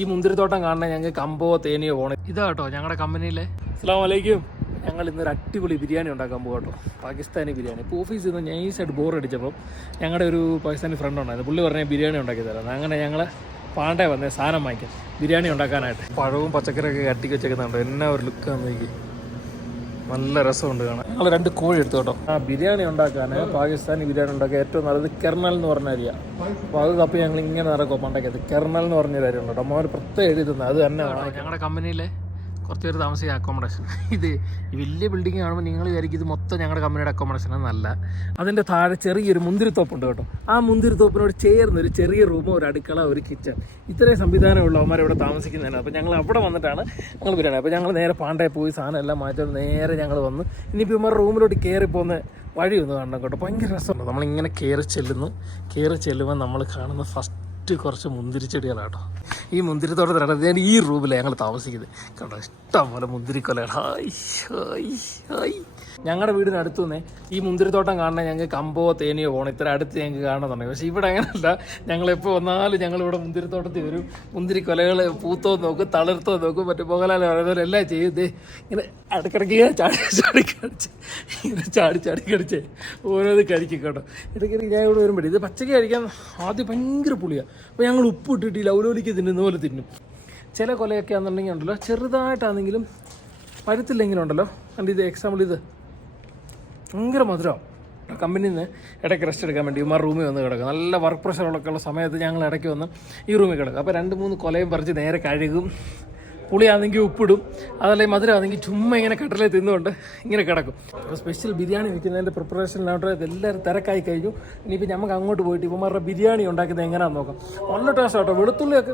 ഈ മുന്തിരിത്തോട്ടം കാണാൻ ഞങ്ങൾക്ക് കമ്പോ തേനിയോ പോണേ. ഇതാ കേട്ടോ ഞങ്ങളുടെ കമ്പനിയിലെ. അസ്സലാമു അലൈക്കും. ഞങ്ങൾ ഇന്നൊരു അടിപൊളി ബിരിയാണി ഉണ്ടാക്കാൻ പോകും കേട്ടോ. പാകിസ്ഥാനി ബിരിയാണി. ഇപ്പോൾ ഓഫീസിൽ നിന്ന് നൈസായിട്ട് ബോർ അടിച്ചപ്പോൾ ഞങ്ങളുടെ ഒരു പാകിസ്ഥാനി ഫ്രണ്ട് ഉണ്ടായിരുന്നു. പുള്ളി പറഞ്ഞാൽ ബിരിയാണി ഉണ്ടാക്കി തരാം. അങ്ങനെ ഞങ്ങൾ പാണ്ഡേ വന്നേ സാധനം വാങ്ങിക്കാൻ ബിരിയാണി ഉണ്ടാക്കാനായിട്ട്. പഴവും പച്ചക്കറിയൊക്കെ കട്ടിക്ക് വെച്ചേക്കുന്നുണ്ട്. എന്നാ ഒരു ലുക്ക് വന്നേക്ക്, നല്ല രസമുണ്ട് കാണാൻ. ഞങ്ങൾ 2 കോഴി എടുത്തു കേട്ടോ. ബിരിയാണി ഉണ്ടാക്കാൻ, പാകിസ്ഥാനി ബിരിയാണി ഉണ്ടാക്കാൻ ഏറ്റവും നല്ലത് കെർണൽ എന്ന് പറഞ്ഞ അരിയാണ്. അപ്പോൾ അത് കപ്പി ഞങ്ങൾ ഇങ്ങനെ നടക്കും ഉണ്ടാക്കിയത്. കെർണൽ എന്ന് പറഞ്ഞൊരു അരി ഉണ്ട് കേട്ടോ. അമ്മ പ്രത്യേകം എഴുതി തന്നെ അത് തന്നെ ഞങ്ങളുടെ കമ്പനിയിലെ കുറച്ച് പേര് താമസിക്കുക അക്കോമഡേഷൻ. ഇത് ഈ വലിയ ബിൽഡിംഗ് കാണുമ്പോൾ നിങ്ങൾ വിചാരിക്കും ഇത് മൊത്തം ഞങ്ങളുടെ കമ്പനിയുടെ അക്കോമഡേഷൻ എന്നല്ല. അതിൻ്റെ താഴെ ചെറിയൊരു മുന്തിരിത്തോപ്പുണ്ട് കേട്ടോ. ആ മുന്തിരിത്തോപ്പിനോട് ചേർന്ന് ഒരു ചെറിയ റൂമോ ഒരു അടുക്കള ഒരു കിച്ചൺ ഇത്രയും സംവിധാനമുള്ള അവന്മാരിവിടെ താമസിക്കുന്നതാണ്. അപ്പോൾ ഞങ്ങൾ അവിടെ വന്നിട്ടാണ് ഞങ്ങൾ ബിരിയാണി. അപ്പോൾ ഞങ്ങൾ നേരെ പാണ്ഡേ പോയി സാധനം എല്ലാം മാറ്റുന്നത് നേരെ ഞങ്ങൾ വന്ന് ഇനിയിപ്പോൾ ഇവന്മാർ റൂമിലോട്ട് കയറി പോകുന്ന വഴി ഒന്ന് കാണണം കേട്ടോ. ഭയങ്കര രസമുണ്ട്. നമ്മളിങ്ങനെ കയറി ചെല്ലുമ്പോൾ നമ്മൾ കാണുന്ന ഫസ്റ്റ് കുറച്ച് മുന്തിരിച്ചെടികളാട്ടോ. ഈ മുന്തിരിത്തോട്ടത്തിലാണ് ഈ റൂമിലാണ് ഞങ്ങൾ താമസിക്കുന്നത് കേട്ടോ. ഇഷ്ടം പോലെ മുന്തിരിക്കൊലയാണ്. ഞങ്ങളുടെ വീടിന് അടുത്തു നിന്നേ ഈ മുന്തിരിത്തോട്ടം കാണാൻ ഞങ്ങൾക്ക് കമ്പോ തേനിയോ പോകണം. ഇത്ര അടുത്ത് ഞങ്ങൾക്ക് കാണുന്നുണ്ടെങ്കിൽ. പക്ഷേ ഇവിടെ അങ്ങനെയല്ല. ഞങ്ങളെപ്പോൾ വന്നാലും ഞങ്ങളിവിടെ മുന്തിരിത്തോട്ടത്തിൽ വരും. മുന്തിരിക്കൊലകൾ പൂത്തോ നോക്കും, തളിർത്തോ നോക്കും, മറ്റു പോകലാൽ പറയുന്നവരെ എല്ലാം ചെയ്ത് ഇങ്ങനെ ഇടയ്ക്കിടയ്ക്ക് ചാടി കടിച്ച് ഓരോന്ന് കഴിക്കും കേട്ടോ. ഇടയ്ക്കിടയ്ക്ക് ഞാൻ ഇവിടെ വരുമ്പോഴേ ഇത് പച്ചക്ക് കഴിക്കാൻ ആദ്യം ഭയങ്കര പുളിയാണ്. അപ്പോൾ ഞങ്ങൾ ഉപ്പ് ഇട്ടിട്ടില്ല ഔലോലിക്ക് തിന്നുന്ന പോലെ തിന്നും. ചില കൊലയൊക്കെ ആണെന്നുണ്ടെങ്കിൽ ഉണ്ടല്ലോ ചെറുതായിട്ടാണെങ്കിലും പരുത്തില്ലെങ്കിലും ഉണ്ടല്ലോ. കണ്ട് ഇത് എക്സാമ്പിൾ ഇത് ഭയങ്കര മധുരമാണ്. കമ്പനിയിൽ നിന്ന് ഇടയ്ക്ക് റെസ്റ്റ് എടുക്കാൻ വേണ്ടി ഇവന്മാർ റൂമിൽ വന്ന് കിടക്കും. നല്ല വർക്ക് പ്രഷറൊക്കെ ഉള്ള സമയത്ത് ഞങ്ങൾ ഇടയ്ക്ക് വന്ന് ഈ റൂമിൽ കിടക്കും. അപ്പോൾ 2-3 കൊലയും പറിച്ച് നേരെ കഴുകും. പുളിയാണെങ്കിൽ ഉപ്പിടും, അതല്ലെങ്കിൽ മധുരമാണെങ്കിൽ ചുമ്മാ ഇങ്ങനെ കട്ടലെ തിന്നുകൊണ്ട് ഇങ്ങനെ കിടക്കും. അപ്പോൾ സ്പെഷ്യൽ ബിരിയാണി വയ്ക്കുന്നതിൻ്റെ പ്രിപ്പറേഷനിലോട്ട് എല്ലാവരും തിരക്കായി കഴിഞ്ഞു. ഇനിയിപ്പോൾ നമുക്ക് അങ്ങോട്ട് പോയിട്ട് ഇവന്മാരുടെ ബിരിയാണി ഉണ്ടാക്കുന്നത് എങ്ങനെയാണെന്ന് നോക്കാം. നല്ല ടേസ്റ്റ് കേട്ടോ. വെളുത്തുള്ളിയൊക്കെ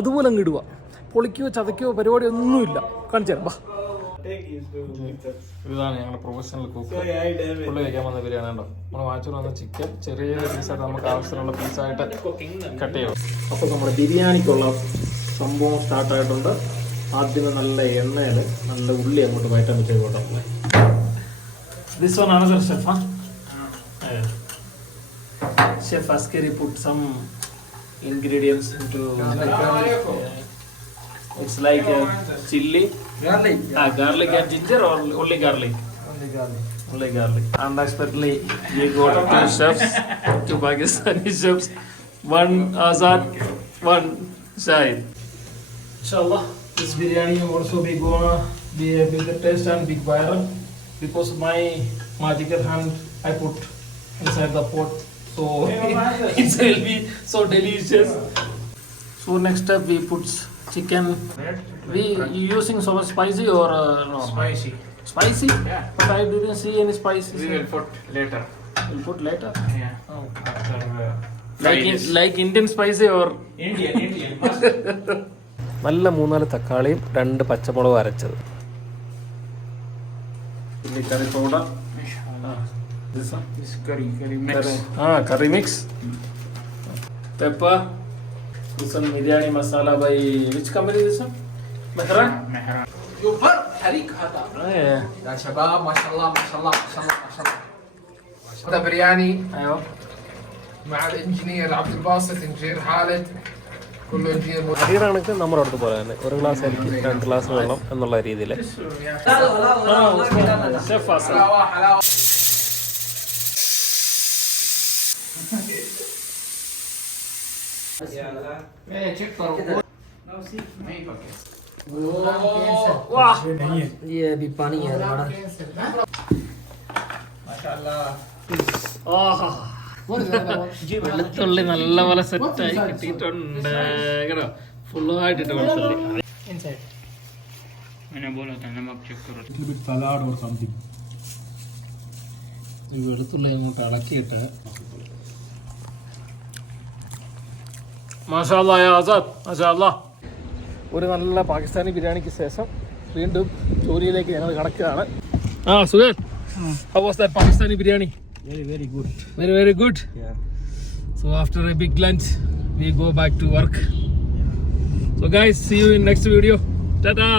അതുപോലെ അങ്ങ് ഇടുക. പൊളിക്കുകയോ ചതയ്ക്കോ പരിപാടി ഒന്നുമില്ല. കാണിച്ചു തരാം. ബാ, ഇതാണ് ഞങ്ങളുടെ പ്രൊഫഷണൽ കുക്ക്. പുള്ളി കഴിക്കാൻ വന്ന ബിരിയാണി ഉണ്ടോ. നമ്മൾ വാങ്ങിച്ചു വന്ന ചിക്കൻ ചെറിയ പീസായിട്ട് നമുക്ക് ആവശ്യമുള്ള പീസായിട്ട് കട്ട് ചെയ്യണം. അപ്പോൾ നമ്മുടെ ബിരിയാണിക്കുള്ള സംഭവം സ്റ്റാർട്ടായിട്ടുണ്ട്. ആദ്യമേ നല്ല എണ്ണയിൽ നല്ല ഉള്ളി അങ്ങോട്ട് വയറ്റാൻ വെച്ചേക്കോട്ടെ. ദിസ് വൺ ആണ് chef. Chef Askari put some ingredients into it's like chili, garlic and ginger, or only garlic? Only garlic. Unexpectedly we got 2 chefs, 2 Pakistani chefs, one Azad, one Shahid. Inshallah this biryani also be gonna be a bigger taste and big viral because my magical hand I put inside the pot. So it will be so delicious. So next step we put chicken. We using so much spicy or no? Spicy. Spicy? Yeah. But I didn't see any spicy. We will put later. We'll put later? Yeah. Okay. After, like Indian spicy or? Indian. നല്ല 3-4 തക്കാളിയും 2 പച്ചമുളകും അരച്ചത്. പിന്നെ curry powder. This one? This curry mix. Curry mix. Pepper. This one biryani masala by which company this one? Mehran? Mehran. يوفر حريق هذا يا شباب ما شاء الله ما شاء الله ما شاء الله ما شاء الله. هذا برياني ايوه مع الانجينير عبد الباسط انجير خالد كله انجينير. കണക്ക് നമ്മുടെ അടുത്ത് പോലെ തന്നെ 1 ഗ്ലാസ് അരിക്ക് 2 ഗ്ലാസ് വെള്ളം എന്നുള്ള രീതിയിൽ. ये अभी पानी है हमारा. വെളുത്തുള്ളി നല്ലപോലെ സെറ്റായി കിട്ടിയിട്ടുണ്ട് കേട്ടോ. ഫുള്ളായിട്ടിട്ട് വെളുത്തുള്ളി. मैंने बोला था नमक चेक करो. Salad or something. ഈ വെളുത്തുള്ളി അങ്ങോട്ട് ഇളക്കിയിട്ട് മാഷാഅല്ലാ യാ ആസാദ് മാഷാഅല്ലാ. ഒരു നല്ല പാകിസ്ഥാനി ബിരിയാണിക്ക് ശേഷം വീണ്ടും ജോലിയിലേക്ക് ഞങ്ങൾ കടക്കുകയാണ്. Suhail, how was that Pakistani biryani? Very good. Very good. Yeah. So after a big lunch we go back to work. So guys, see you in next video. Ta-da.